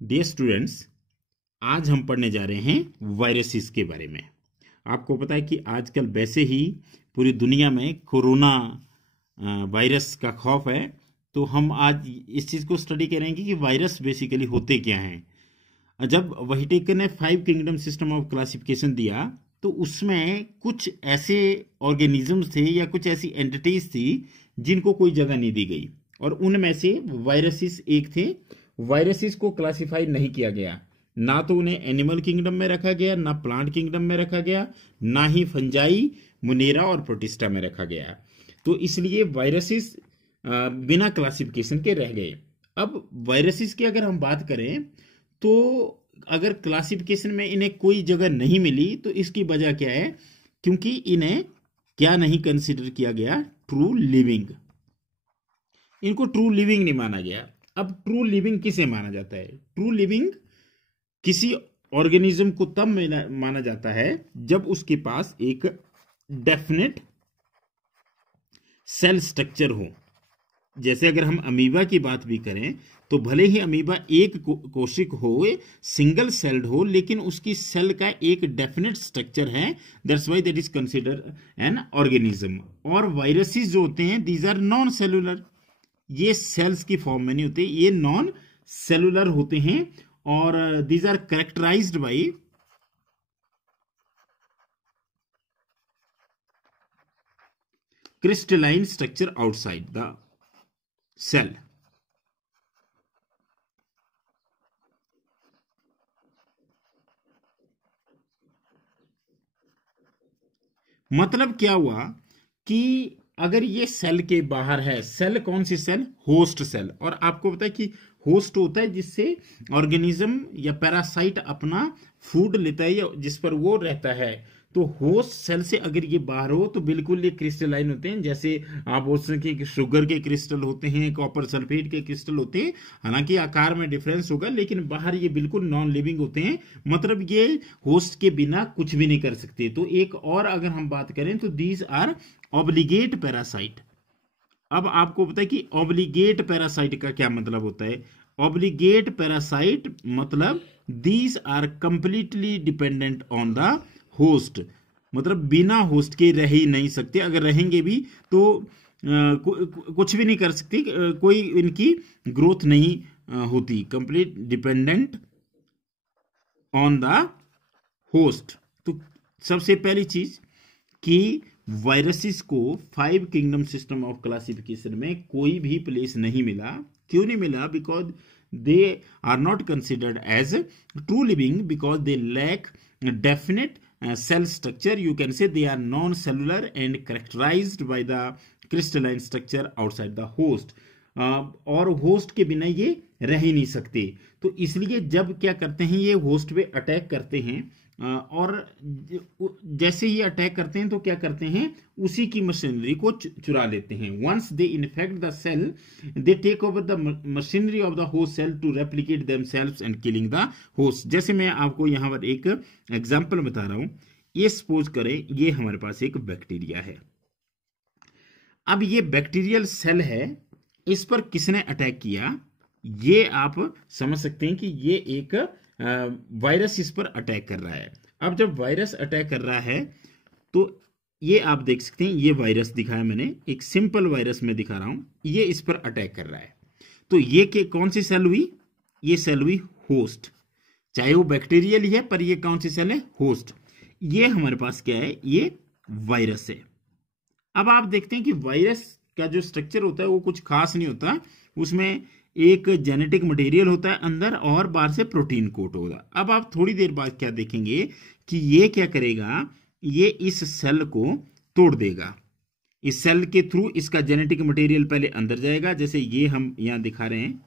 Dear students, आज हम पढ़ने जा रहे हैं वायरसेस के बारे में। आपको पता है कि आजकल वैसे ही पूरी दुनिया में कोरोना वायरस का खौफ है, तो हम आज इस चीज़ को स्टडी करेंगे कि वायरस बेसिकली होते क्या हैं। जब व्हिटेकर ने 5 किंगडम सिस्टम ऑफ क्लासिफिकेशन दिया, तो उसमें कुछ ऐसे ऑर्गेनिजम्स थे या कुछ ऐसी एंटिटीज थी जिनको कोई जगह नहीं दी गई, और उनमें से वायरसेस एक थे। वायरसेस को क्लासिफाई नहीं किया गया, ना तो उन्हें एनिमल किंगडम में रखा गया, ना प्लांट किंगडम में रखा गया, ना ही फंजाई, मुनेरा और प्रोटिस्टा में रखा गया। तो इसलिए वायरसेस बिना क्लासिफिकेशन के रह गए। अब वायरसेस की अगर हम बात करें, तो अगर क्लासिफिकेशन में इन्हें कोई जगह नहीं मिली, तो इसकी वजह क्या है? क्योंकि इन्हें क्या नहीं कंसिडर किया गया? True living. इनको ट्रू लिविंग नहीं माना गया। अब ट्रू लिविंग किसे माना जाता है? ट्रू लिविंग किसी ऑर्गेनिज्म को तब माना जाता है जब उसके पास एक डेफिनेट सेल स्ट्रक्चर हो। जैसे अगर हम अमीबा की बात भी करें, तो भले ही अमीबा एक कोशिक हो, सिंगल सेल्ड हो, लेकिन उसकी सेल का एक डेफिनेट स्ट्रक्चर है। That's why that is consider an organism. और वायरसेस जो होते हैं, दीज आर नॉन सेलुलर। ये सेल्स की फॉर्म में नहीं होते, ये नॉन सेलुलर होते हैं, और these are characterised by crystalline structure outside the cell. मतलब क्या हुआ कि अगर ये सेल के बाहर है, सेल कौन सी सेल? Host cell. और आपको पता है कि होस्ट होता है जिससे ऑर्गेनिज्म या पैरासाइट अपना फूड लेता है या जिस पर वो रहता है। तो होस्ट सेल से अगर ये बाहर हो, तो बिल्कुल ये क्रिस्टलाइन होते हैं। जैसे आप बोल सकते हैं कि शुगर के क्रिस्टल होते हैं, कॉपर सल्फेट के क्रिस्टल होते हैं। हालांकि आकार में डिफरेंस होगा, लेकिन बाहर ये बिल्कुल नॉन लिविंग होते हैं। मतलब ये होस्ट के बिना कुछ भी नहीं कर सकते। तो एक और अगर हम बात करें, तो दीज आर ऑब्लिगेट पैरासाइट। अब आपको पता है कि ऑब्लिगेट पैरासाइट का क्या मतलब होता है? ऑब्लिगेट पैरासाइट मतलब these are completely dependent on the host. मतलब बिना होस्ट के रह ही नहीं सकते। अगर रहेंगे भी तो कुछ भी नहीं कर सकते, कोई इनकी ग्रोथ नहीं होती। Complete dependent on the host. तो सबसे पहली चीज कि वायरसेस को 5 किंगडम सिस्टम ऑफ क्लासिफिकेशन में कोई भी प्लेस नहीं मिला। क्यों नहीं मिला? Because they are not considered as true living, because they lack definite cell structure. You can say they are non-cellular and characterized by the crystalline structure outside the host. और host के बिना ये रह ही नहीं सकते। तो इसलिए जब क्या करते हैं, ये होस्ट पे अटैक करते हैं, और जैसे ही अटैक करते हैं तो क्या करते हैं, उसी की मशीनरी को चुरा लेते हैं। Once they infect the cell, they take over the machinery of the host cell to replicate themselves and killing the host. जैसे मैं आपको यहां पर एक एग्जांपल बता रहा हूं। ये सपोज करें, ये हमारे पास एक बैक्टीरिया है। अब ये बैक्टीरियल सेल है, इस पर किसने अटैक किया? ये आप समझ सकते हैं कि ये एक वायरस इस पर अटैक कर रहा है। अब जब वायरस अटैक कर रहा है, तो ये आप देख सकते हैं, ये वायरस दिखाया मैंने, एक सिंपल वायरस में दिखा रहा हूं। ये इस पर अटैक कर रहा है। तो ये के कौन सी सेल हुई? ये सेल हुई होस्ट। चाहे वो बैक्टीरियल ही है, पर ये कौन सी सेल है? होस्ट। ये हमारे पास क्या है? ये वायरस है। अब आप देखते हैं कि वायरस का जो स्ट्रक्चर होता है वो कुछ खास नहीं होता। उसमें एक जेनेटिक मटेरियल होता है अंदर, और बाहर से प्रोटीन कोट होगा। अब आप थोड़ी देर बाद क्या देखेंगे कि ये क्या करेगा, ये इस सेल को तोड़ देगा। इस सेल के थ्रू इसका जेनेटिक मटेरियल पहले अंदर जाएगा, जैसे ये हम यहां दिखा रहे हैं।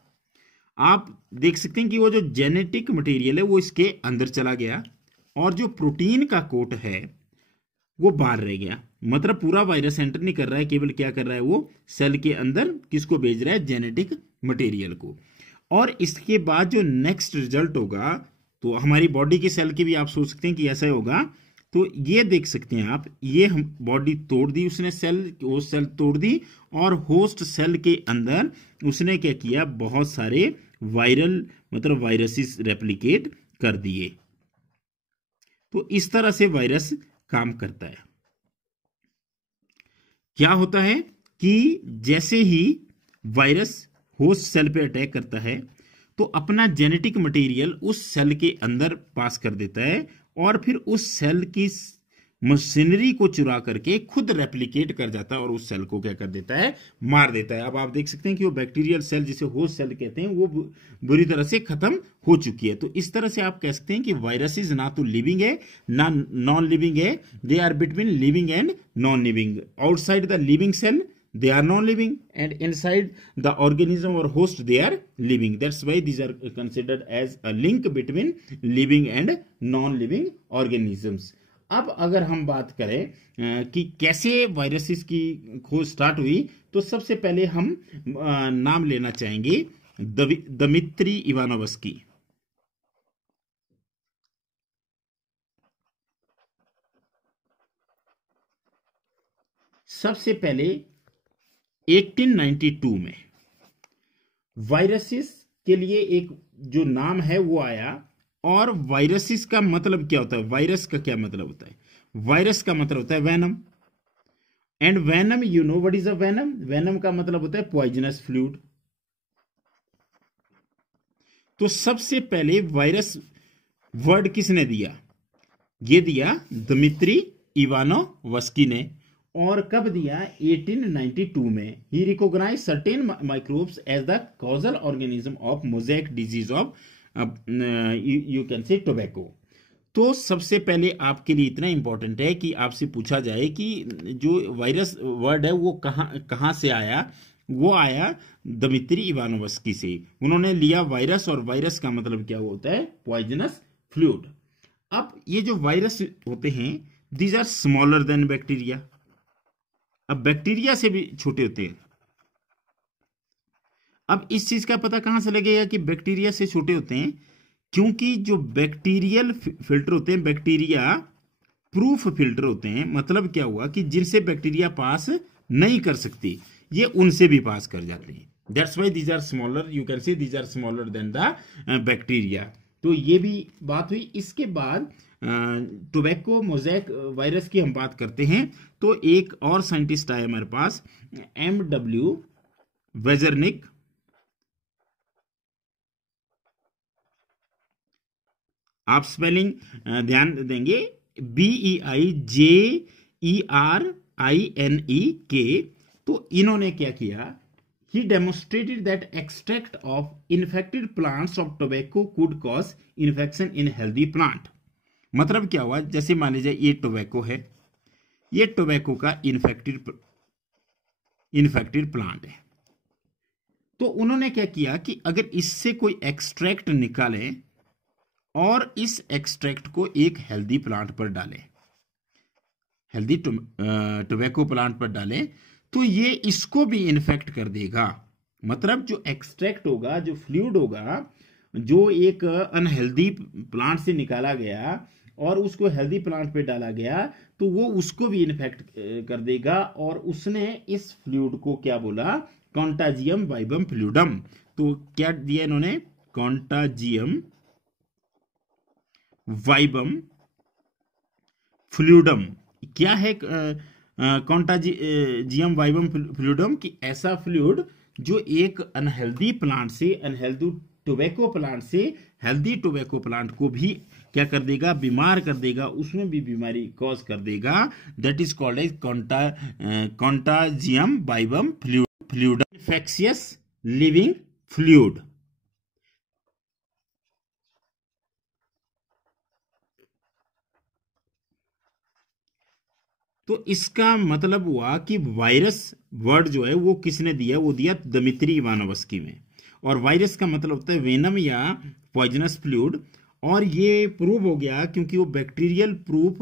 आप देख सकते हैं कि वो जो जेनेटिक मटेरियल है वो इसके अंदर चला गया, और जो प्रोटीन का कोट है वो बाहर रह गया। मतलब पूरा वायरस एंटर नहीं कर रहा है, केवल क्या कर रहा है, वो सेल के अंदर किसको भेज रहा है? जेनेटिक मटेरियल को। और इसके बाद जो नेक्स्ट रिजल्ट होगा, तो हमारी बॉडी की सेल की भी आप सोच सकते हैं कि ऐसा ही होगा। तो ये देख सकते हैं आप, ये हम बॉडी तोड़ दी उसने, सेल, वो सेल तोड़ दी, और होस्ट सेल के अंदर उसने क्या किया? बहुत सारे वायरल मतलब वायरसेस रेप्लिकेट कर दिए। तो इस तरह से वायरस काम करता है। क्या होता है कि जैसे ही वायरस होस्ट सेल पे अटैक करता है तो अपना जेनेटिक मटेरियल उस सेल के अंदर पास कर देता है और फिर उस सेल की मशीनरी को चुरा करके खुद रेप्लिकेट कर जाता है और उस सेल को क्या कर देता है, मार देता है। अब आप देख सकते हैं कि वो बैक्टीरियल सेल जिसे होस्ट सेल कहते हैं वो बुरी तरह से खत्म हो चुकी है। तो इस तरह से आप कह सकते हैं कि वायरसेस ना तो लिविंग है ना नॉन लिविंग है, they are between living and non living. Outside the living cell they are non-living and inside the organism or host they are living. That's why these are considered as a link between living and non-living organisms. अब अगर हम बात करें कि कैसे viruses की खोज start हुई, तो सबसे पहले हम नाम लेना चाहेंगे दमित्री इवानोवस्की। सबसे पहले 1892 में वायरसेस के लिए एक जो नाम है वो आया। और वायरसेस का मतलब क्या होता है, वायरस का क्या मतलब होता है? वायरस का मतलब होता है venom. And venom, you know what is a venom? Venom का मतलब होता है पॉइजनस फ्लूइड। तो सबसे पहले वायरस वर्ड किसने दिया? ये दिया दमित्री इवानोवस्की ने। और कब दिया? 1892 में। He recognise certain microbes as the causal organism of mosaic disease of you can say tobacco. तो सबसे पहले आपके लिए इतना इंपॉर्टेंट है कि आपसे पूछा जाए कि जो वायरस वर्ड है वो कहां से आया। वो आया दमित्री इवानोवस्की से। उन्होंने लिया वायरस, और वायरस का मतलब क्या होता है? Poisonous fluid. अब ये जो वायरस होते हैं these are smaller than bacteria. अब बैक्टीरिया से भी छोटे होते हैं। अब इस चीज का पता कहां से लगेगा कि बैक्टीरिया से छोटे होते हैं? क्योंकि जो बैक्टीरियल फिल्टर होते हैं, बैक्टीरिया प्रूफ फिल्टर होते हैं। मतलब क्या हुआ कि जिनसे बैक्टीरिया पास नहीं कर सकती, ये उनसे भी पास कर जाते हैं। That's why these are smaller, you can say these are smaller than the bacteria. तो ये भी बात हुई। इसके बाद टोबैको मोज़ेक वायरस की हम बात करते हैं तो एक और साइंटिस्ट आए हमारे पास, MW वेजरनिक। आप स्पेलिंग ध्यान देंगे, BEIJERINEK। तो इन्होंने क्या किया? He demonstrated that extract of infected plants of tobacco could cause infection in healthy plant. मतलब क्या हुआ? जैसे मान लीजिए ये टोबैको है, ये टोबैको का इन्फेक्टेड प्लांट है। तो उन्होंने क्या किया कि अगर इससे कोई एक्सट्रैक्ट निकालें और इस एक्सट्रैक्ट को एक हेल्दी प्लांट पर डालें, हेल्दी टोबैको प्लांट पर डालें, तो ये इसको भी इन्फेक्ट कर देगा। मतलब जो एक्सट्रैक्ट होगा, जो फ्लूइड होगा, जो एक अनहेल्दी प्लांट से निकाला गया और उसको हेल्दी प्लांट पे डाला गया, तो वो उसको भी इन्फेक्ट कर देगा। और उसने इस फ्लूइड को क्या बोला? कॉन्टाजियम वाइबम फ्लूइडम। तो क्या दिया इन्होंने? कॉन्टाजियम वाइबम फ्लूइडम। क्या है कॉन्टाजियम वाइबम फ्लूइडम? कि ऐसा फ्लूइड जो एक अनहेल्दी प्लांट से, अनहेल्दी टोबैको प्लांट से हेल्दी टोबैको प्लांट को भी क्या कर देगा? बीमार कर देगा, उसमें भी बीमारी कॉज कर देगा। That is called as contagium vivum fluid, infectious living fluid. तो इसका मतलब हुआ कि वायरस वर्ड जो है वो किसने दिया? वो दिया दमित्री इवानोवस्की में। और वायरस का मतलब होता है वेनम या पॉइजनस फ्लूइड। और ये प्रूव हो गया क्योंकि वो बैक्टीरियल प्रूफ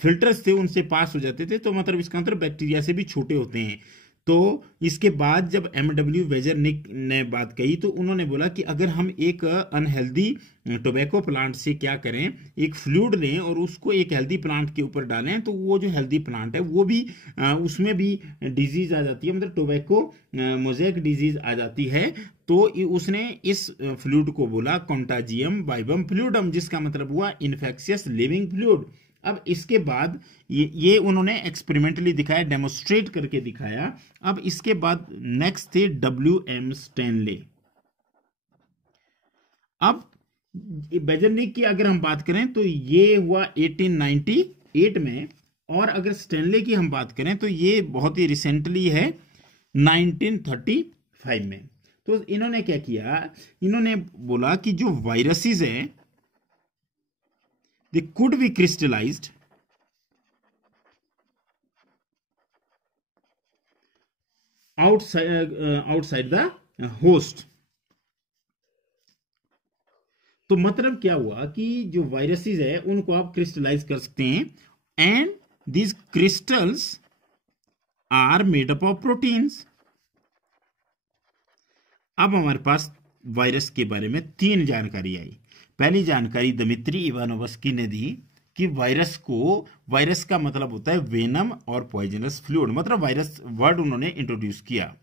फिल्टर्स थे, उनसे पास हो जाते थे। तो मतलब इसका मतलब बैक्टीरिया से भी छोटे होते हैं। तो इसके बाद जब MW वेजरनिक ने बात कही तो उन्होंने बोला कि अगर हम एक अनहेल्दी टोबैको प्लांट से क्या करें, एक फ्लूइड लें और उसको एक हेल्दी प्लांट के ऊपर डालें, तो वो जो हेल्दी प्लांट है वो भी उसमें भी डिजीज आ जाती है, मतलब टोबैको मोज़ेक डिजीज आ जाती है। उसने इस फ्लूइड को बोला कॉन्टाजियम वाइबम फ्लूइडम, जिसका मतलब हुआ इन्फेक्शियस लिविंग फ्लूइड। अब इसके बाद ये उन्होंने एक्सपेरिमेंटली दिखाया, डेमोस्ट्रेट करके दिखाया। अब इसके बाद नेक्स्ट थे WM स्टैनले। अब बेजरनिक की अगर हम बात करें तो ये हुआ 1898 में, और अगर स्टैनले की हम बात करें तो ये बहुत ही रिसेंटली है 1935 में। तो इन्होंने क्या किया, इन्होंने बोला कि जो वायरसेस है they could be crystallised outside the host. तो मतलब क्या हुआ कि जो वायरसेस है उनको आप क्रिस्टलाइज कर सकते हैं, and these crystals are made up of proteins. अब हमारे पास वायरस के बारे में 3 जानकारी आई। पहली जानकारी दिमित्री इवानोवस्की ने दी कि वायरस का मतलब होता है वेनम और पॉइजनस फ्लूइड, मतलब वायरस वर्ड उन्होंने इंट्रोड्यूस किया,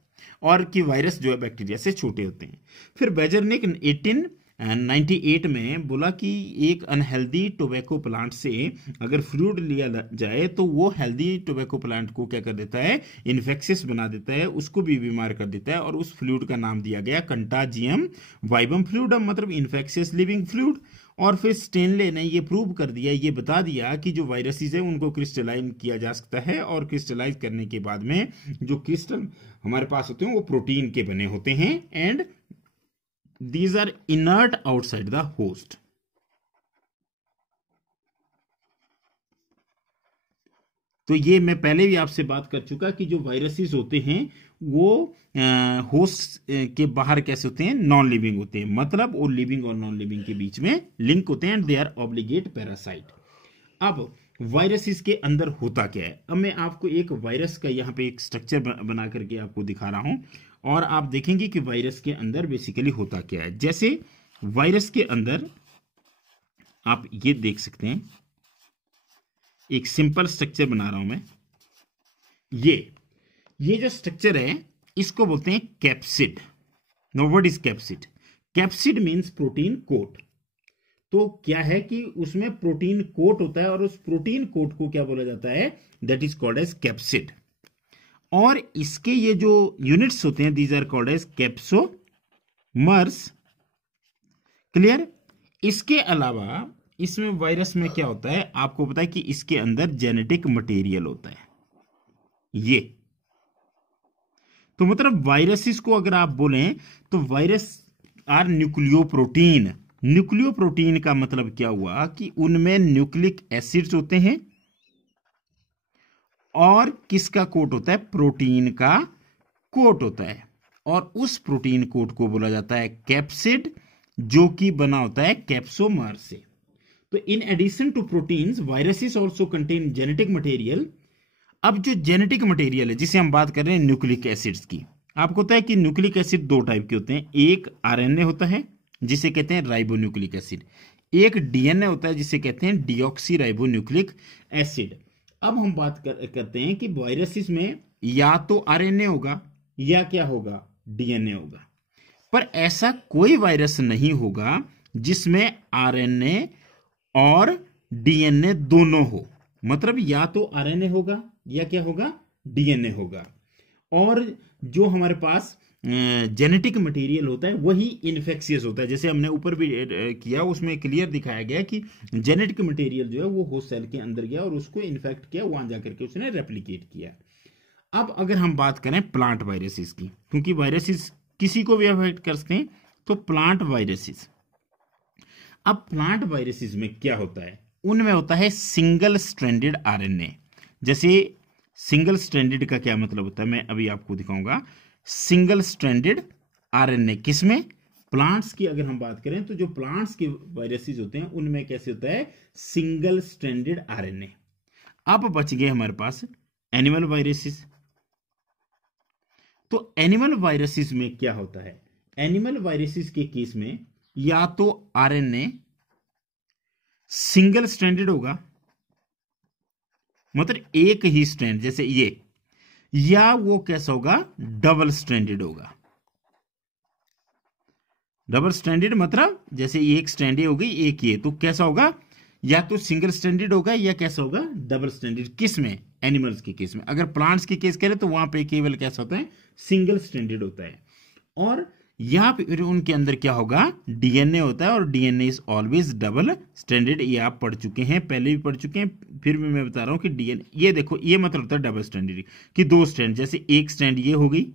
और कि वायरस जो है बैक्टीरिया से छोटे होते हैं। फिर बेजरनिक 1898 में बोला कि एक अनहेल्दी टोबैको प्लांट से अगर फ्लूइड लिया जाए तो वो हेल्दी टोबैको प्लांट को क्या कर देता है, इन्फेक्शियस बना देता है, उसको भी बीमार कर देता है, और उस फ्लूइड का नाम दिया गया कंटाजियम वाइबम फ्लूइडम, मतलब इन्फेक्शियस लिविंग फ्लूइड। और फिर स्टेनले ने ये प्रूव कर दिया, ये बता दिया कि जो वायरसेस है उनको क्रिस्टलाइज किया जा सकता है, और क्रिस्टलाइज करने के बाद में जो क्रिस्टल हमारे पास होते हैं वो प्रोटीन के बने होते हैं, and these are inert outside the host। तो ये मैं पहले भी आपसे बात कर चुका कि जो वायरसेस होते हैं वो होस्ट के बाहर कैसे होते हैं, नॉन लिविंग होते हैं, मतलब वो लिविंग और नॉन लिविंग के बीच में लिंक होते हैं, and they are obligate parasite. अब वायरसेस के अंदर होता क्या है, अब मैं आपको एक वायरस का यहाँ पे एक स्ट्रक्चर बना करके आपको दिखा रहा हूं, और आप देखेंगे कि वायरस के अंदर बेसिकली होता क्या है। जैसे वायरस के अंदर आप ये देख सकते हैं, एक सिंपल स्ट्रक्चर बना रहा हूं मैं। ये जो स्ट्रक्चर है इसको बोलते हैं capsid. Now what is capsid? Capsid means protein coat. तो क्या है कि उसमें प्रोटीन कोट होता है, और उस प्रोटीन कोट को क्या बोला जाता है, that is called as capsid. और इसके ये जो यूनिट्स होते हैं these are called as capsomers. Clear? इसके अलावा इसमें वायरस में क्या होता है, आपको पता है कि इसके अंदर जेनेटिक मटेरियल होता है ये। तो मतलब वायरसेस को अगर आप बोलें तो वायरस आर न्यूक्लियोप्रोटीन। न्यूक्लियोप्रोटीन का मतलब क्या हुआ कि उनमें न्यूक्लिक एसिड्स होते हैं, और किसका कोट होता है, प्रोटीन का कोट होता है, और उस प्रोटीन कोट को बोला जाता है कैप्सिड, जो कि बना होता है कैप्सोमर से। तो in addition to proteins viruses also contain genetic material. अब जो जेनेटिक मटेरियल है जिसे हम बात कर रहे हैं न्यूक्लिक एसिड्स की, आपको पता है कि न्यूक्लिक एसिड 2 टाइप के होते हैं। एक आरएनए होता है जिसे कहते हैं राइबोन्यूक्लिक एसिड, एक डीएनए होता है जिसे कहते हैं डीऑक्सी राइबोन्यूक्लिक एसिड। अब हम बात करते हैं कि वायरसेस में या तो आरएनए होगा या क्या होगा, डीएनए होगा। पर ऐसा कोई वायरस नहीं होगा जिसमें आरएनए और डीएनए दोनों हो, मतलब या तो आरएनए होगा या क्या होगा, डीएनए होगा। और जो हमारे पास जेनेटिक मटेरियल होता है वही इन्फेक्शियस होता है। जैसे हमने ऊपर भी किया, उसमें क्लियर दिखाया गया कि जेनेटिक मटेरियल जो है वो होस्ट सेल के अंदर गया और उसको इन्फेक्ट किया, वहां जाकर के उसने रेप्लिकेट किया। अब अगर हम बात करें प्लांट वायरसेस की, क्योंकि वायरसेस किसी को भी अफेक्ट कर सकते हैं, तो प्लांट वायरसेस। अब प्लांट वायरसेस में क्या होता है, उनमें होता है सिंगल स्ट्रैंडेड आरएनए। जैसे सिंगल स्ट्रैंडेड का क्या मतलब होता है मैं अभी आपको दिखाऊंगा। सिंगल स्ट्रैंडेड आरएनए किसमें, प्लांट्स की अगर हम बात करें तो जो प्लांट्स के वायरसेस होते हैं उनमें कैसे होता है, सिंगल स्ट्रैंडेड आरएनए। अब बच गए हमारे पास एनिमल वायरसेस। तो एनिमल वायरसेस में क्या होता है, एनिमल वायरसेस के केस में या तो आरएनए सिंगल स्ट्रैंडेड होगा, मतलब एक ही स्ट्रैंड जैसे ये, या वो कैसा होगा, डबल स्ट्रैंडेड होगा। डबल स्ट्रैंडेड मतलब जैसे एक स्ट्रैंड हो गई, एक ये, तो कैसा होगा, या तो सिंगल स्ट्रैंडेड होगा या कैसा होगा, डबल स्ट्रैंडेड। किस में, एनिमल्स के केस में। अगर प्लांट्स की केस करें तो वहां पे केवल कैसा होता है, सिंगल स्ट्रैंडेड होता है। और यहाँ पे उनके अंदर क्या होगा, डीएनए होता है, और DNA is always double stranded. ये आप पढ़ चुके हैं, पहले भी पढ़ चुके हैं, फिर भी मैं बता रहा हूं कि डीएनए, ये देखो, ये मतलब होता है डबल स्ट्रैंडेड कि दो स्ट्रैंड, जैसे एक स्ट्रैंड ये हो गई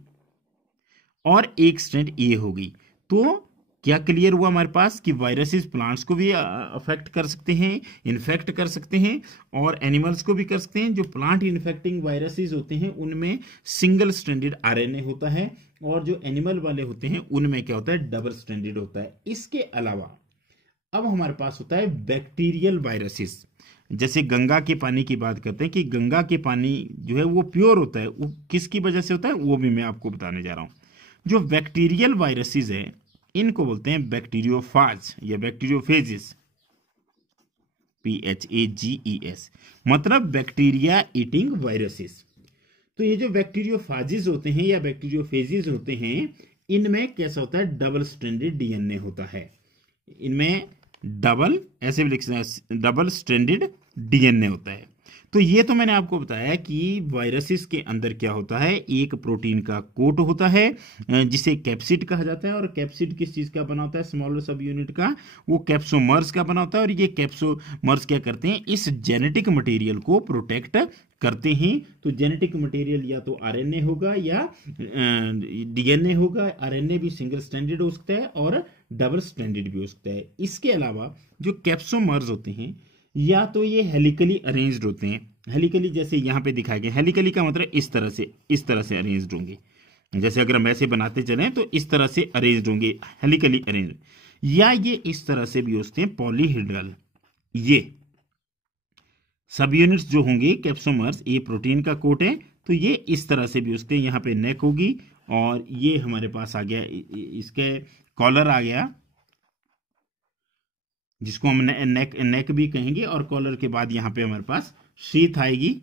और एक स्ट्रैंड ये हो गई। तो क्या क्लियर हुआ हमारे पास कि वायरसेस प्लांट्स को भी अफेक्ट कर सकते हैं, इन्फेक्ट कर सकते हैं, और एनिमल्स को भी कर सकते हैं। जो प्लांट इन्फेक्टिंग वायरसेस होते हैं उनमें सिंगल स्ट्रैंडेड आरएनए होता है, और जो एनिमल वाले होते हैं उनमें क्या होता है, डबल स्ट्रैंडेड होता है। इसके अलावा अब हमारे पास होता है बैक्टीरियल वायरसेस। जैसे गंगा के पानी की बात करते हैं कि गंगा के पानी जो है वो प्योर होता है, वो किसकी वजह से होता है, वो भी मैं आपको बताने जा रहा हूं। जो बैक्टीरियल वायरसेस है इनको बोलते हैं बैक्टीरियोफाज या बैक्टीरियोफेजिस, PHAGES, मतलब बैक्टीरिया ईटिंग वायरसेस। तो ये जो बैक्टीरियोफाजिस होते हैं या बैक्टीरियोफेजिस होते हैं, इनमें कैसा होता है, डबल स्ट्रैंडेड डीएनए होता है। इनमें डबल, ऐसे भी लिख सकते हैं, डबल स्ट्रैंडेड डीएनए होता है। तो ये तो मैंने आपको बताया कि वायरसेस के अंदर क्या होता है, एक प्रोटीन का कोट होता है जिसे कैप्सिड कहा जाता है। और कैप्सिड किस चीज का बना होता है, स्मॉलर सब यूनिट का, वो कैप्सोमर्स का बना होता है। और ये कैप्सोमर्स क्या करते हैं, इस जेनेटिक मटेरियल को प्रोटेक्ट करते हैं। तो जेनेटिक मटेरियल या तो आरएनए होगा या डीएनए होगा। आरएनए भी सिंगल स्ट्रैंडेड हो सकता है और डबल स्ट्रैंडेड भी हो सकता है। इसके अलावा जो कैप्सोमर्स होते हैं या तो ये हेलिकली अरेंज्ड होते हैं, हेलिकली जैसे यहां पे दिखाया गया, हेलिकली का मतलब इस तरह से अरेंज्ड होंगे। जैसे अगर हम ऐसे बनाते चलें तो इस तरह से अरेंज्ड होंगे, हेलिकली अरेंज्ड। या ये इस तरह से भी होते हैं, पॉलीहेड्रल। ये सब यूनिट्स जो होंगे कैप्सोमर्स, ये प्रोटीन का कोट है, तो ये इस तरह से भी होते हैं। यहाँ पे नेक होगी और ये हमारे पास आ गया, इसके कॉलर आ गया, जिसको हम नेक भी कहेंगे, और कॉलर के बाद यहां पे हमारे पास शीथ आएगी,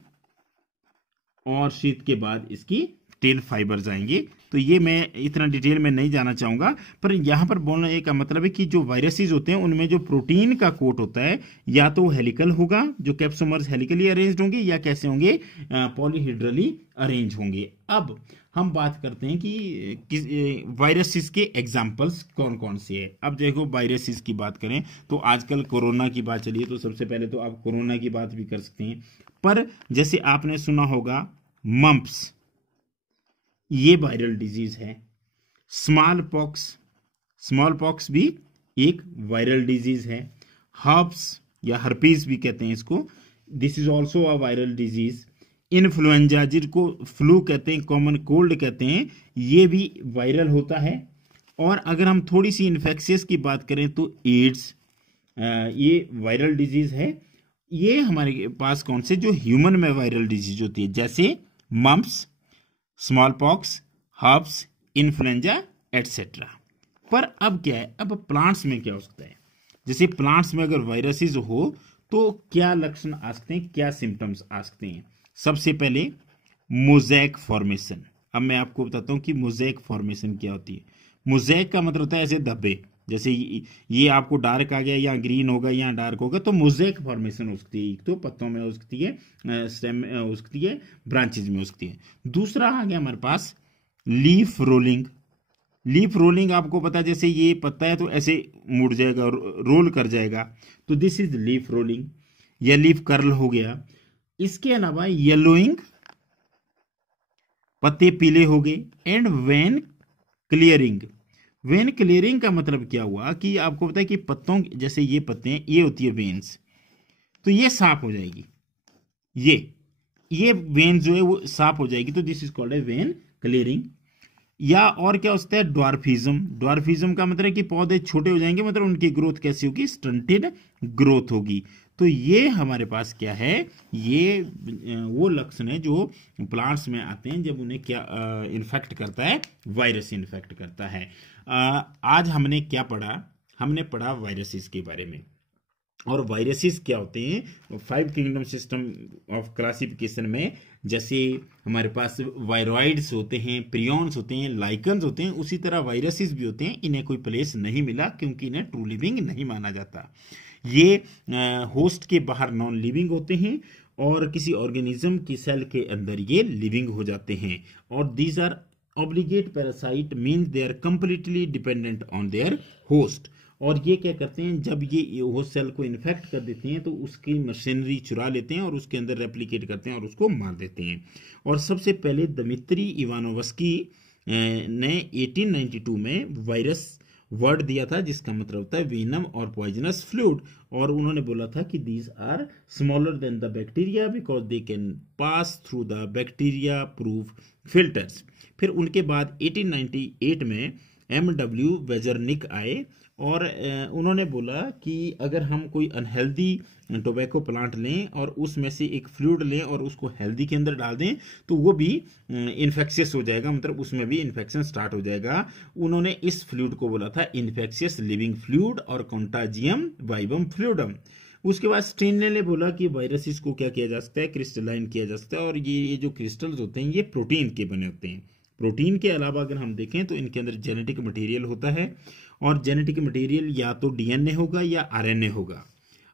और शीथ के बाद इसकी टेल फाइबर्स आएंगे। तो ये मैं इतना डिटेल में नहीं जाना चाहूंगा, पर यहां पर बोलने का मतलब है कि जो वायरसेस होते हैं उनमें जो प्रोटीन का कोट होता है या तो हेलिकल होगा, जो कैप्सोमर्स हेलिकली अरेंज्ड होंगे, या कैसे होंगे, पॉलीहेड्रली अरेंज होंगे। अब हम बात करते हैं कि वायरसेस के एग्जाम्पल्स कौन कौन से हैं। अब देखो, वायरसेस की बात करें तो आजकल कोरोना की बात चली है, तो सबसे पहले तो आप कोरोना की बात भी कर सकते हैं। पर जैसे आपने सुना होगा मम्प्स, ये वायरल डिजीज है। स्मॉल पॉक्स भी एक वायरल डिजीज है। हर्प्स या हर्पीज भी कहते हैं इसको, this is also a viral disease. Influenza, जिसको फ्लू कहते हैं, कॉमन कोल्ड कहते हैं, ये भी वायरल होता है। और अगर हम थोड़ी सी इन्फेक्शियस की बात करें तो एड्स, ये वायरल डिजीज है। ये हमारे पास कौन से, जो ह्यूमन में वायरल डिजीज होती है, जैसे mumps, small pox, herpes, influenza etcetera. पर अब क्या है, अब प्लांट्स में क्या हो सकता है। जैसे प्लांट्स में अगर वायरसेस हो तो क्या लक्षण आ सकते हैं, क्या सिम्टम्स आ सकते हैं। सबसे पहले मोज़ेक फॉर्मेशन। अब मैं आपको बताता हूं कि मोज़ेक फॉर्मेशन क्या होती है। मोज़ेक का मतलब होता है ऐसे धब्बे, जैसे ये आपको डार्क आ गया, या ग्रीन होगा या डार्क होगा, तो मोज़ेक फॉर्मेशन हो सकती है। एक तो पत्तों में हो सकती है, स्टेम में हो सकती है, ब्रांचेज में हो सकती है। दूसरा आ गया हमारे पास लीफ रोलिंग। लीफ रोलिंग आपको पता है, जैसे ये पत्ता है तो ऐसे मुड़ जाएगा, रोल कर जाएगा, तो दिस इज लीफ रोलिंग, या लीफ कर्ल हो गया। इसके अलावा येलोइंग, पत्ते पीले हो गए। And when clearing. When clearing का मतलब क्या हुआ कि आपको पता है कि पत्तों, जैसे ये पत्ते हैं, ये होती है वेन्स, तो ये साफ हो जाएगी, ये वेन जो है वो साफ हो जाएगी, तो this is called a when clearing. या और क्या होता है, ड्वार्फिज्म। ड्वार्फिज्म का मतलब है कि पौधे छोटे हो जाएंगे, मतलब उनकी ग्रोथ कैसी होगी, स्टंटेड ग्रोथ होगी। तो ये हमारे पास क्या है, ये वो लक्षण है जो प्लांट्स में आते हैं जब उन्हें क्या इन्फेक्ट करता है, वायरस इन्फेक्ट करता है। आज हमने क्या पढ़ा, हमने पढ़ा वायरसेस के बारे में। और वायरसेस क्या होते हैं 5 किंगडम सिस्टम ऑफ क्लासिफिकेशन में, जैसे हमारे पास वायरॉइड्स होते हैं, प्रियॉन्स होते हैं, लाइकन्स होते हैं, उसी तरह वायरसेस भी होते हैं। इन्हें कोई प्लेस नहीं मिला क्योंकि इन्हें ट्रू लिविंग नहीं माना जाता। ये होस्ट के बाहर नॉन लिविंग होते हैं और किसी ऑर्गेनिज्म की सेल के अंदर ये लिविंग हो जाते हैं। और these are obligate parasite means they are completely dependent on their host. और ये क्या करते हैं, जब ये होस्ट सेल को इन्फेक्ट कर देते हैं तो उसकी मशीनरी चुरा लेते हैं और उसके अंदर रेप्लिकेट करते हैं और उसको मार देते हैं। और सबसे पहले दमित्री इवानोवस्की ने 1892 में वायरस वर्ड दिया था, जिसका मतलब होता है वेनम और पॉइजनस फ्लूइड। और उन्होंने बोला था कि these are smaller than the bacteria because they can pass through the bacteria proof filters. फिर उनके बाद 1898 में MW वेजरनिक आए और उन्होंने बोला कि अगर हम कोई अनहेल्दी टोबैको प्लांट लें और उसमें से एक फ्लूइड लें और उसको हेल्दी के अंदर डाल दें तो वो भी इन्फेक्शियस हो जाएगा, मतलब उसमें भी इन्फेक्शन स्टार्ट हो जाएगा। उन्होंने इस फ्लूइड को बोला था इन्फेक्शियस लिविंग फ्लूइड और कॉन्टाजियम वाइबम फ्लूइडम। उसके बाद स्टेनले ने बोला कि वायरसेस को क्या किया जा सकता है, क्रिस्टलाइन किया जा सकता है। और ये जो क्रिस्टल्स होते हैं ये प्रोटीन के बने होते हैं। प्रोटीन के अलावा अगर हम देखें तो इनके अंदर जेनेटिक मटेरियल होता है और जेनेटिक मटेरियल या तो DNA होगा या RNA होगा।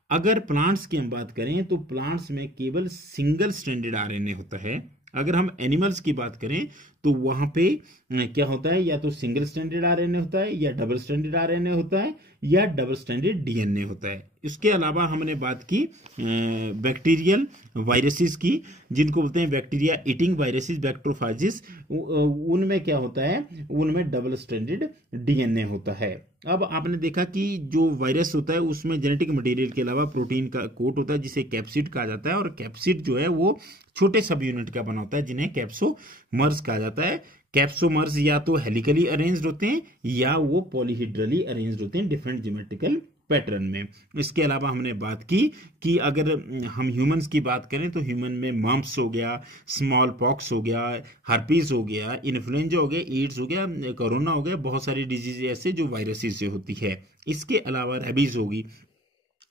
अगर प्लांट्स की हम बात करें तो प्लांट्स में केवल सिंगल स्ट्रैंडेड RNA होता है। अगर हम एनिमल्स की बात करें तो वहां पे क्या होता है, या तो सिंगल स्ट्रैंडेड RNA होता है या डबल स्ट्रैंडेड RNA होता है या डबल स्ट्रैंडेड DNA होता है। इसके अलावा हमने बात की बैक्टीरियल वायरसेस की, जिनको बोलते हैं बैक्टीरिया ईटिंग वायरसेस बैक्टोफाजिस। उनमें क्या होता है, उनमें डबल स्ट्रैंडेड DNA होता है। अब आपने देखा कि जो वायरस होता है उसमें जेनेटिक मटेरियल के अलावा प्रोटीन का कोट होता है जिसे कैप्सिड कहा जाता है। और कैप्सिड जो है वो छोटे सब यूनिट का बना होता है जिन्हें कैप्सोमर्स कहा जाता है। कैप्सोमर्स या तो हेलिकली अरेंज्ड होते हैं या वो पॉलीहेड्रली अरेंज्ड होते हैं डिफरेंट ज्योमेट्रिकल पैटर्न में। इसके अलावा हमने बात की कि अगर हम ह्यूमंस की बात करें तो ह्यूमन में मम्प्स हो गया, स्मॉल पॉक्स हो गया, हर्पीज हो गया, इन्फ्लुएंजा हो गया, एड्स हो गया, कोरोना हो गया, बहुत सारी डिजीज ऐसे जो वायरसेस से होती है। इसके अलावा रेबीज होगी।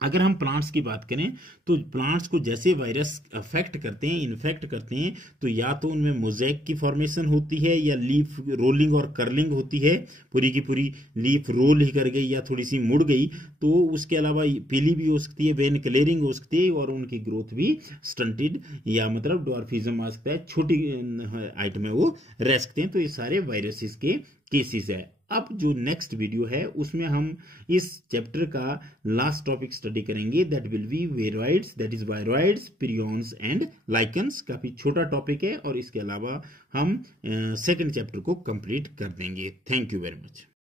अगर हम प्लांट्स की बात करें तो प्लांट्स को जैसे वायरस अफेक्ट करते हैं, इन्फेक्ट करते हैं, तो या तो उनमें मोज़ेक की फॉर्मेशन होती है या लीफ रोलिंग और कर्लिंग होती है, पूरी की पूरी लीफ रोल ही कर गई या थोड़ी सी मुड़ गई। तो उसके अलावा पीली भी हो सकती है, वेन क्लियरिंग हो सकती है और उनकी ग्रोथ भी स्टंटेड या मतलब ड्वार्फिज्म आ सकता है, छोटी हाइट में वो रह सकते हैं। तो ये सारे वायरसेस के केसेस है। अब जो नेक्स्ट वीडियो है उसमें हम इस चैप्टर का लास्ट टॉपिक स्टडी करेंगे, that will be viroids, that is viroids, prions and lichens. काफी छोटा टॉपिक है और इसके अलावा हम सेकंड चैप्टर को कंप्लीट कर देंगे। Thank you very much.